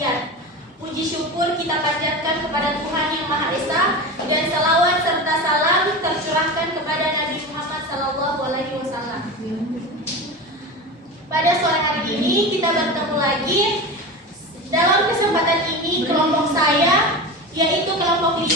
kesaksian. Puji syukur kita panjatkan kepada Tuhan Yang Maha Esa, dan salawat serta salam tercurahkan kepada Nabi Muhammad SAW. Pada sore hari ini kita bertemu lagi. Dalam kesempatan ini kelompok saya, yaitu kelompok 5,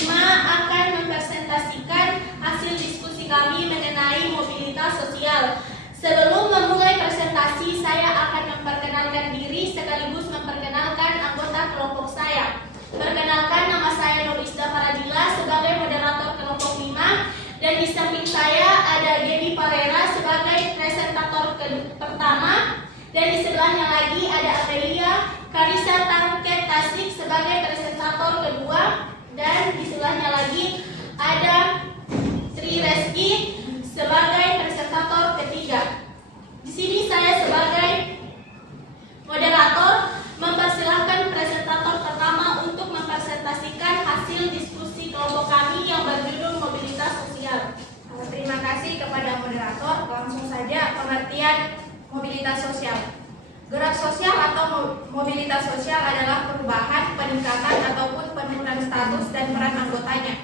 akan mempresentasikan hasil diskusi kami mengenai mobilitas sosial. Sebelum memulai presentasi, saya akan memperkenalkan diri sekaligus memperkenalkan anggota kelompok saya. Perkenalkan, nama saya Nur Isda Faradila sebagai moderator kelompok 5, dan di samping saya ada Gaby Parera sebagai presentator pertama, dan di sebelahnya lagi ada Amelia Karisa Tangket Tasik sebagai presentator kedua, dan di sebelahnya lagi ada Tri Reski sebagai presentator ketiga. Di sini saya sebagai moderator mempersilahkan presentator pertama untuk mempresentasikan hasil diskusi kelompok kami yang berjudul mobilitas sosial. Terima kasih kepada moderator. Langsung saja pengertian mobilitas sosial. Gerak sosial atau mobilitas sosial adalah perubahan, peningkatan ataupun penurunan status dan peran anggotanya.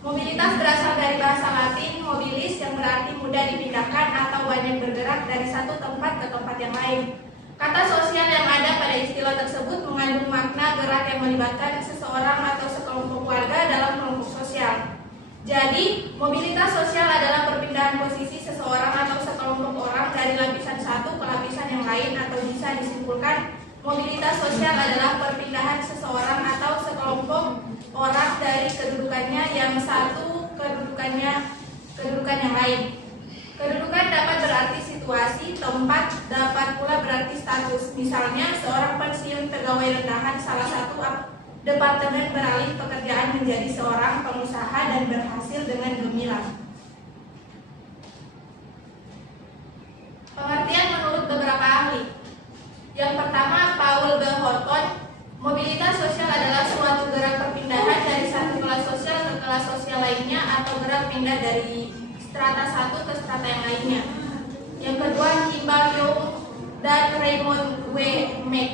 Mobilitas berasal dari bahasa Latin mobilis yang berarti mudah dipindahkan atau banyak bergerak dari satu tempat ke tempat yang lain. Kata sosial yang ada pada istilah tersebut mengandung makna gerak yang melibatkan seseorang atau sekelompok warga dalam kelompok sosial. Jadi, mobilitas sosial adalah perpindahan posisi seseorang atau sekelompok orang dari lapisan satu ke lapisan yang lain, atau bisa disimpulkan mobilitas sosial adalah perpindahan seseorang atau sekelompok orang dari kedudukannya yang satu kedudukan yang lain. Kedudukan dapat berarti situasi, tempat, dapat pula berarti status. Misalnya, seorang pensiun pegawai rendahan salah satu departemen beralih pekerjaan menjadi seorang pengusaha dan berhasil dengan gemilang. Pengertian menurut beberapa ahli. Yang pertama, Paul B. Horton, mobilitas sosial adalah suatu gerak perpindahan dari satu kelas sosial ke kelas sosial lainnya atau gerak pindah dari strata satu ke strata yang lainnya. Yang kedua, Kimball Young dan Raymond W. Mack,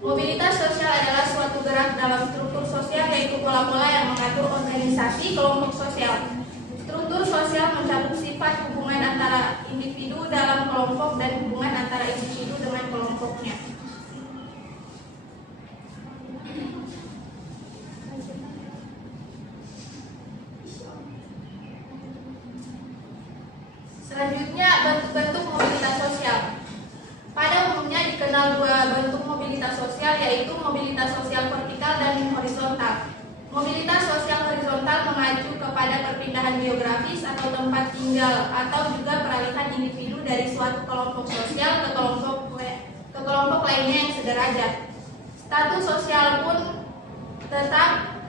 mobilitas sosial adalah suatu gerak dalam struktur sosial, yaitu pola-pola yang mengatur organisasi kelompok sosial. Struktur sosial mencakup sifat hubungan antara individu dalam kelompok dan hubungan antara individu dengan kelompoknya. Selanjutnya, bentuk-bentuk mobilitas sosial. Pada umumnya dikenal dua bentuk mobilitas sosial, yaitu mobilitas sosial vertikal dan horizontal. Mobilitas sosial horizontal mengacu kepada perpindahan geografis atau tempat tinggal, atau juga peralihan individu dari suatu kelompok sosial ke kelompok lainnya yang sederajat. Status sosial pun tetap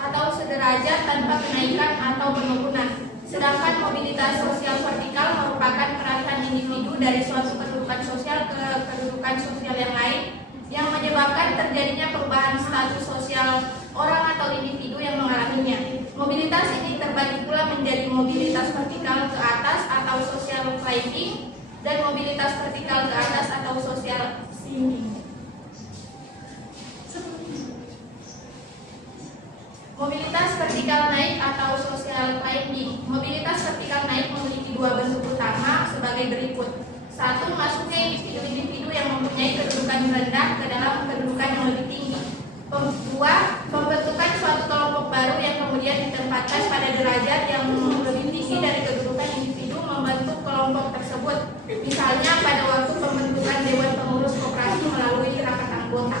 atau sederajat tanpa kenaikan atau penurunan. Sedangkan mobilitas sosial vertikal merupakan peralihan individu dari suatu kedudukan sosial ke kedudukan sosial yang lain, yang menyebabkan terjadinya perubahan status sosial orang atau individu yang mengalaminya. Mobilitas ini terbagi pula menjadi mobilitas vertikal ke atas atau social climbing, dan mobilitas vertikal ke atas atau social sinking. Mobilitas vertikal naik atau social climbing. Mobilitas vertikal naik memiliki dua bentuk utama sebagai berikut. Satu, masuknya individu-individu yang mempunyai kedudukan rendah ke dalam kedudukan yang lebih tinggi. Dua, pembentukan suatu kelompok baru yang kemudian ditempatkan pada derajat yang lebih tinggi dari kedudukan individu membentuk kelompok tersebut. Misalnya pada waktu pembentukan Dewan Pengurus Koperasi melalui rapat anggota.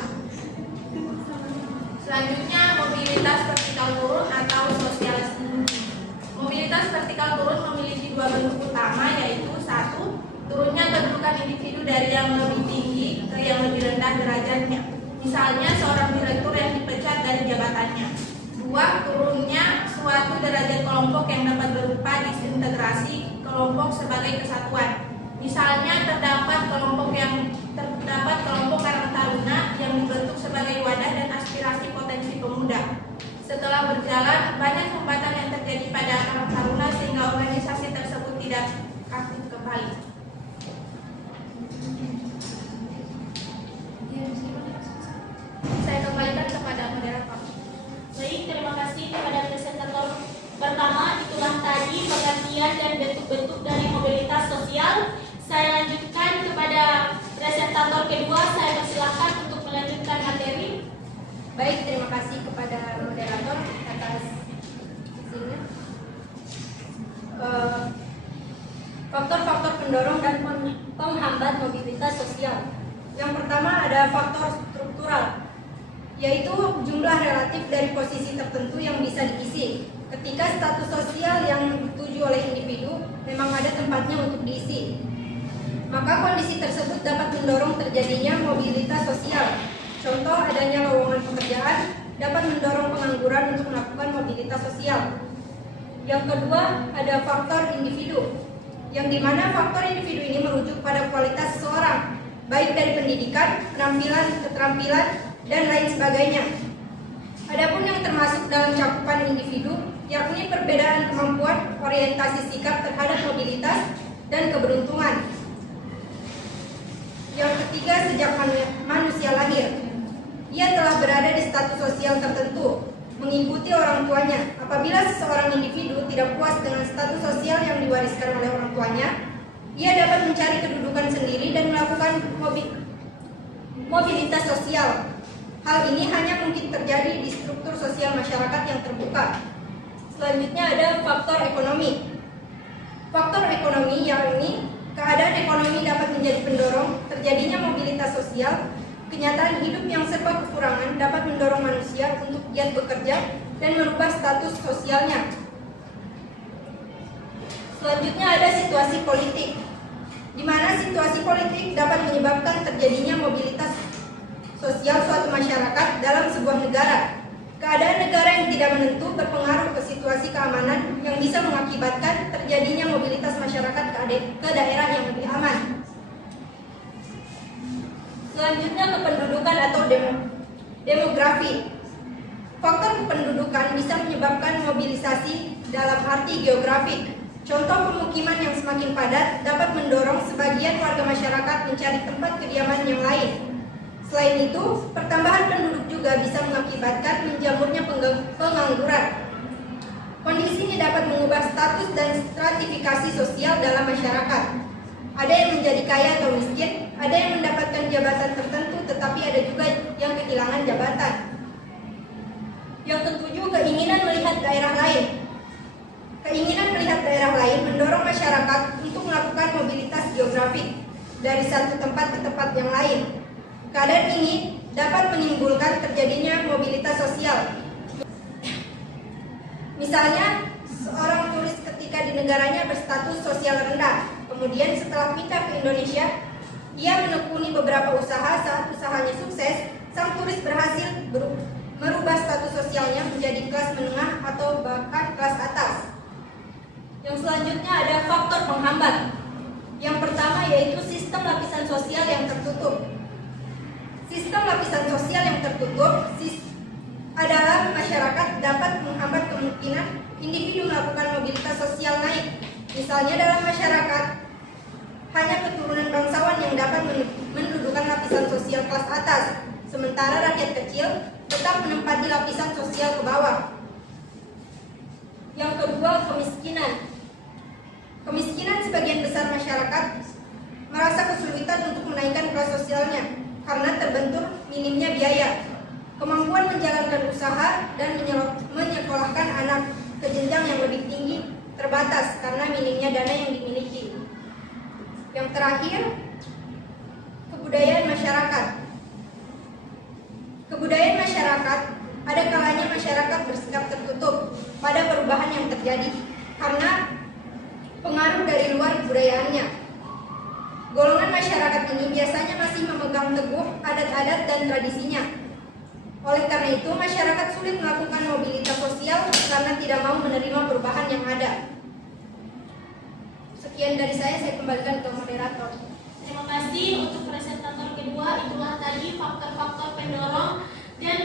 Selanjutnya, mobilitas vertikal turun atau social sinking. Mobilitas vertikal turun memiliki dua bentuk utama, yaitu satu, turunnya kedudukan individu dari yang lebih tinggi ke yang lebih rendah derajatnya. Misalnya seorang direktur yang dipecat dari jabatannya. Dua, turunnya suatu derajat kelompok yang dapat berupa disintegrasi kelompok sebagai kesatuan. Misalnya terdapat kelompok Karang Taruna yang dibentuk sebagai wadah dan aspirasi potensi pemuda. Setelah berjalan, banyak hambatan yang terjadi pada Karang Taruna sehingga organisasi tersebut tidak aktif kembali. Saya kembali bentuk-bentuk dari mobilitas sosial. Saya lanjutkan kepada presentator kedua, saya persilahkan untuk melanjutkan materi. Baik, terima kasih kepada moderator atas izinnya. Faktor-faktor pendorong dan penghambat mobilitas sosial. Yang pertama ada faktor struktural, yaitu jumlah relatif dari posisi tertentu yang bisa diisi. Ketika status sosial yang dituju oleh individu memang ada tempatnya untuk diisi, maka kondisi tersebut dapat mendorong terjadinya mobilitas sosial. Contoh adanya lowongan pekerjaan dapat mendorong pengangguran untuk melakukan mobilitas sosial. Yang kedua ada faktor individu, yang dimana faktor individu ini merujuk pada kualitas seseorang, baik dari pendidikan, penampilan, keterampilan, dan lain sebagainya. Adapun yang termasuk dalam cakupan individu, yakni perbedaan kemampuan, orientasi sikap terhadap mobilitas, dan keberuntungan. Yang ketiga, sejak manusia lahir, ia telah berada di status sosial tertentu, mengikuti orang tuanya. Apabila seseorang individu tidak puas dengan status sosial yang diwariskan oleh orang tuanya, ia dapat mencari kedudukan sendiri dan melakukan mobilitas sosial. Hal ini hanya mungkin terjadi di struktur sosial masyarakat yang terbuka. Selanjutnya ada faktor ekonomi. Faktor ekonomi yakni keadaan ekonomi dapat menjadi pendorong terjadinya mobilitas sosial. Kenyataan hidup yang serba kekurangan dapat mendorong manusia untuk giat bekerja dan merubah status sosialnya. Selanjutnya ada situasi politik, di mana situasi politik dapat menyebabkan terjadinya mobilitas sosial suatu masyarakat dalam sebuah negara. Keadaan negara yang tidak menentu berpengaruh ke situasi keamanan yang bisa mengakibatkan terjadinya mobilitas masyarakat ke daerah yang lebih aman. Selanjutnya kependudukan atau demografi. Faktor kependudukan bisa menyebabkan mobilisasi dalam arti geografik. Contoh pemukiman yang semakin padat dapat mendorong sebagian warga masyarakat mencari tempat kediaman yang lain. Selain itu, pertambahan penduduk juga bisa mengakibatkan menjamurnya pengangguran. Kondisi ini dapat mengubah status dan stratifikasi sosial dalam masyarakat. Ada yang menjadi kaya atau miskin, ada yang mendapatkan jabatan tertentu, tetapi ada juga yang kehilangan jabatan. Yang ketujuh, keinginan melihat daerah lain. Keinginan melihat daerah lain mendorong masyarakat untuk melakukan mobilitas geografik dari satu tempat ke tempat yang lain. Keadaan ini dapat menimbulkan terjadinya mobilitas sosial. Misalnya, seorang turis ketika di negaranya berstatus sosial rendah, kemudian setelah pindah ke Indonesia, ia menekuni beberapa usaha. Saat usahanya sukses, sang turis berhasil merubah status sosialnya menjadi kelas menengah atau bahkan kelas atas. Yang selanjutnya ada faktor penghambat. Yang pertama yaitu sistem lapisan sosial yang tertutup. Sistem lapisan sosial yang tertutup adalah masyarakat dapat menghambat kemungkinan individu melakukan mobilitas sosial naik. Misalnya dalam masyarakat, hanya keturunan bangsawan yang dapat mendudukan lapisan sosial kelas atas, sementara rakyat kecil tetap menempati lapisan sosial ke bawah. Yang kedua, kemiskinan. Kemiskinan sebagian besar masyarakat merasa kesulitan untuk menaikkan kelas sosialnya karena terbentur minimnya biaya, kemampuan menjalankan usaha, dan menyekolahkan anak ke jenjang yang lebih tinggi terbatas karena minimnya dana yang dimiliki. Yang terakhir, kebudayaan masyarakat. Kebudayaan masyarakat, ada kalanya masyarakat bersikap tertutup pada perubahan yang terjadi karena pengaruh dari luar kebudayaannya. Golongan masyarakat ini biasanya masih memegang teguh adat-adat dan tradisinya. Oleh karena itu, masyarakat sulit melakukan mobilitas sosial karena tidak mau menerima perubahan yang ada. Sekian dari saya kembalikan ke moderator. Terima kasih untuk presentator kedua. Itulah tadi faktor-faktor pendorong dan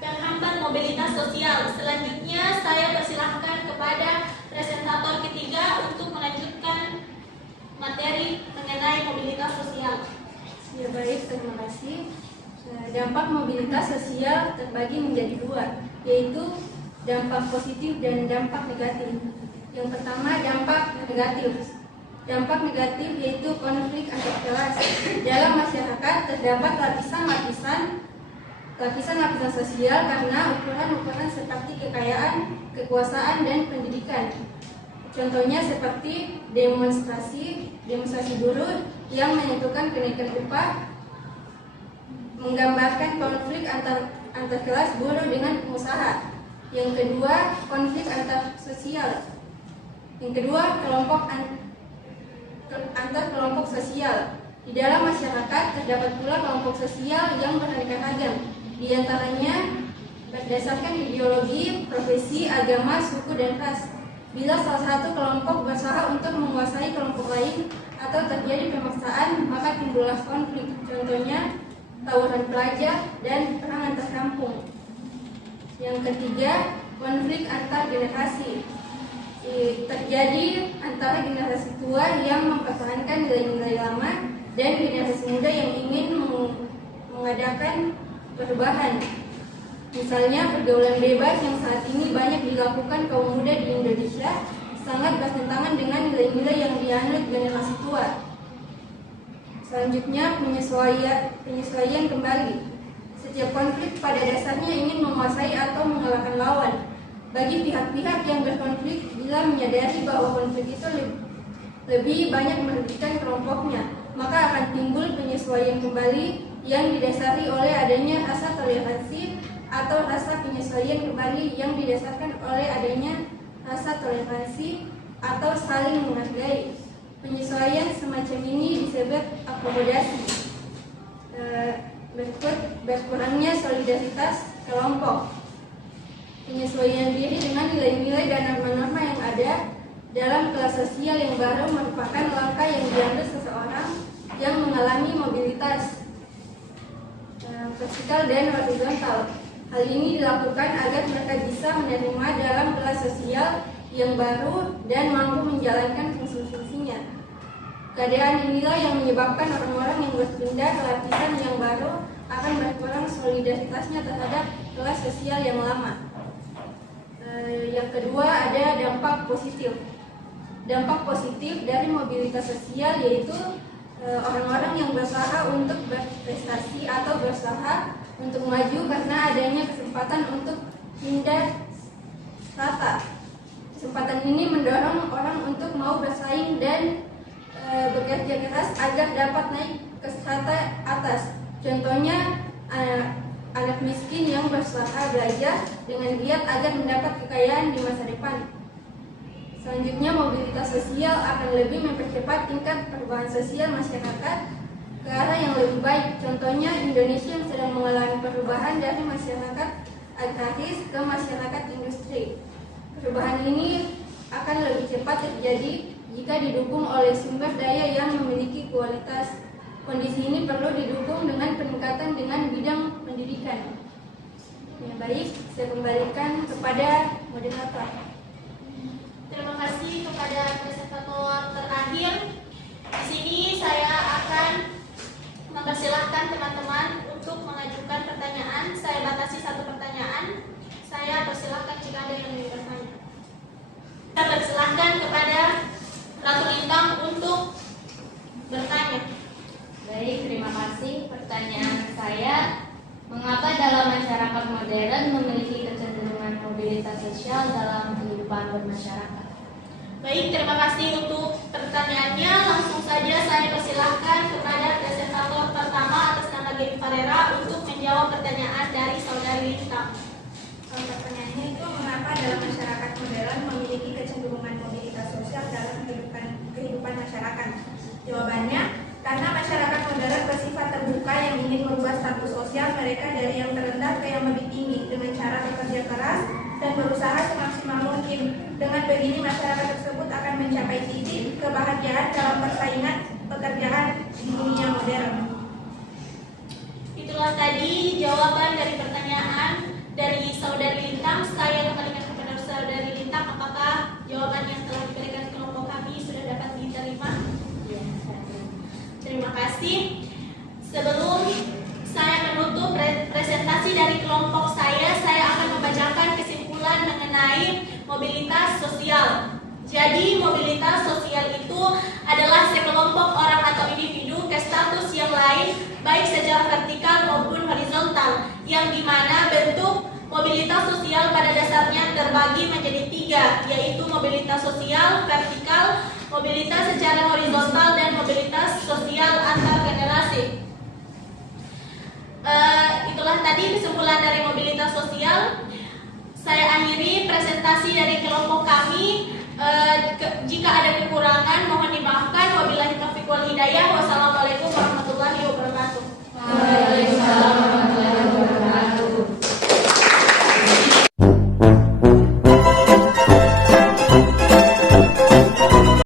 penghambat mobilitas sosial. Selanjutnya saya persilahkan kepada presentator ketiga untuk melanjutkan materi mengenai mobilitas sosial. Ya baik, terima kasih. Dampak mobilitas sosial terbagi menjadi dua, yaitu dampak positif dan dampak negatif. Yang pertama, dampak negatif. Dampak negatif yaitu konflik antar kelas. Dalam masyarakat terdapat lapisan-lapisan sosial karena ukuran-ukuran seperti kekayaan, kekuasaan, dan pendidikan. Contohnya seperti demonstrasi buruh yang menentukan kenaikan upah, menggambarkan konflik antar kelas buruh dengan pengusaha. Yang kedua, konflik antar sosial. Yang kedua, antar kelompok sosial. Di dalam masyarakat terdapat pula kelompok sosial yang beraneka ragam. Di antaranya berdasarkan ideologi, profesi, agama, suku, dan ras. Bila salah satu kelompok berusaha untuk menguasai kelompok lain atau terjadi pemaksaan, maka timbullah konflik. Contohnya tawuran pelajar dan perang antar kampung. Yang ketiga, konflik antar generasi. Terjadi antara generasi tua yang mempertahankan nilai-nilai lama dan generasi muda yang ingin mengadakan perubahan. Misalnya pergaulan bebas yang saat ini banyak dilakukan kaum muda di Indonesia sangat bertentangan dengan nilai-nilai yang dianut generasi tua. Selanjutnya, penyesuaian kembali. Setiap konflik pada dasarnya ingin menguasai atau mengalahkan lawan. Bagi pihak-pihak yang berkonflik, bila menyadari bahwa konflik itu lebih banyak merugikan kelompoknya, maka akan timbul penyesuaian kembali yang didasari oleh adanya rasa toleransi atau rasa penyesuaian kembali yang didasarkan oleh adanya rasa toleransi atau saling menghargai. Penyesuaian semacam ini disebut akomodasi. Berkurangnya solidaritas kelompok. Penyesuaian diri dengan nilai-nilai dan norma-norma yang ada dalam kelas sosial yang baru merupakan langkah yang diambil seseorang yang mengalami mobilitas vertikal dan horizontal. Hal ini dilakukan agar mereka bisa menerima dalam kelas sosial yang baru dan mampu menjalankan fungsi-fungsinya. Keadaan inilah yang menyebabkan orang-orang yang berpindah ke lapisan yang baru akan berkurang solidaritasnya terhadap kelas sosial yang lama. Yang kedua, ada dampak positif. Dampak positif dari mobilitas sosial yaitu orang-orang yang berusaha untuk berprestasi atau berusaha untuk maju karena adanya kesempatan untuk pindah strata. Kesempatan ini mendorong orang untuk mau bersaing dan bekerja keras agar dapat naik ke strata atas. Contohnya anak miskin yang berusaha belajar dengan giat agar mendapat kekayaan di masa depan. Selanjutnya, mobilitas sosial akan lebih mempercepat tingkat perubahan sosial masyarakat ke arah yang lebih baik. Contohnya, Indonesia yang sedang mengalami perubahan dari masyarakat agraris ke masyarakat industri. Perubahan ini akan lebih cepat terjadi jika didukung oleh sumber daya yang memiliki kualitas. Kondisi ini perlu didukung dengan peningkatan dengan bidang pendidikan. Yang baik, saya kembalikan kepada moderator. Terima kasih kepada presentator terakhir. Di sini saya akan mempersilahkan teman-teman untuk mengajukan pertanyaan. Saya batasi satu pertanyaan. Saya persilahkan jika ada yang ingin bertanya. Saya persilahkan kepada Ratu Lintang untuk bertanya. Baik, terima kasih. Pertanyaan saya, mengapa dalam masyarakat modern memiliki kecenderungan mobilitas sosial dalam kehidupan bermasyarakat? Baik, terima kasih untuk pertanyaannya. Langsung saja saya persilahkan kepada presentator pertama atas nama Gemi Farera untuk menjawab pertanyaan dari Saudari Lintang. Pertanyaannya itu, mengapa dalam masyarakat modern memiliki kecenderungan mobilitas sosial dalam kehidupan masyarakat? Jawabannya, karena masyarakat modern bersifat terbuka yang ingin merubah status sosial mereka dari yang terendah ke yang lebih tinggi dengan cara bekerja keras dan berusaha semaksimal mungkin. Dengan begini, masyarakat tersebut akan mencapai titik kebahagiaan dalam persaingan pekerjaan di dunia modern. Itulah tadi jawaban dari pertanyaan dari Saudari Lintang. Saya kembalikan kepada Saudari Lintang, apakah jawaban yang telah diberikan kelompok kami sudah dapat diterima? Ya, Terima kasih. Sebelum saya menutup presentasi dari kelompok saya akan membacakan kesimpulan mengenai mobilitas sosial. Jadi mobilitas sosial itu adalah sekelompok orang atau individu ke status yang lain baik secara vertikal maupun horizontal, yang dimana bentuk mobilitas sosial pada dasarnya terbagi menjadi 3, yaitu mobilitas sosial vertikal, mobilitas secara horizontal, dan mobilitas sosial antar generasi. Itulah tadi kesimpulan dari mobilitas sosial. Saya akhiri presentasi dari kelompok kami. Jika ada kekurangan mohon dimaafkan.